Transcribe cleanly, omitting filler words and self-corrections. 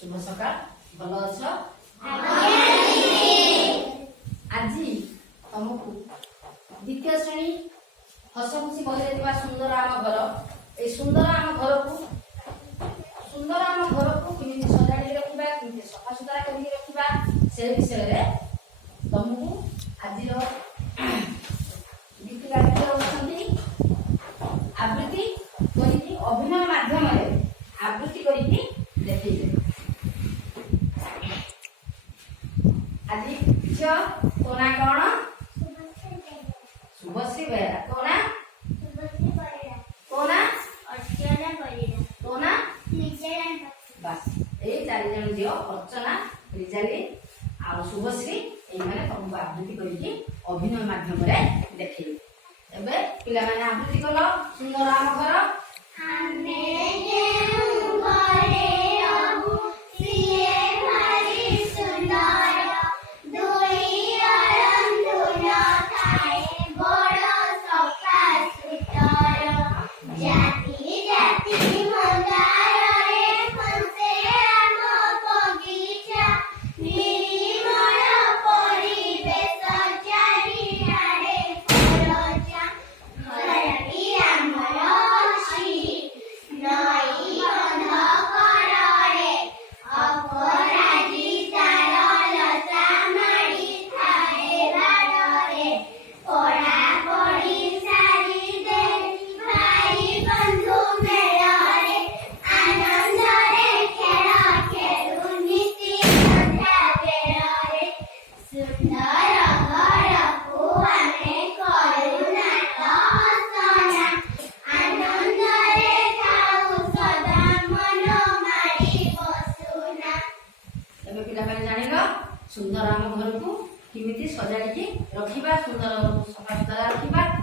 शुभ सकाळ भल अछ आज तुमको द्वितीय श्रेणी हस खुशी बही सुंदर आम घर ए सुंदर आम घर को किमी सजाड़ी रखा कि सफा सुतरा कर रखा से विषय तुमको आज गीतिका आवृत्ति कर अभिनय माध्यम आवृत्ति कर देखिए आज झील तो ना कौन शुभश्री बेहरा तो ना बस ये चार जन झील अर्चना रिजाली आ शुभश्री ये तुमको आवृत्ति कर अभिनय माध्यम देखिए एबे पिला माने आवृत्ति कल सुंदर आम घर सुंदर आम घर को किमिति सजाड़ी रखा सुंदर सफा सुतरा रखा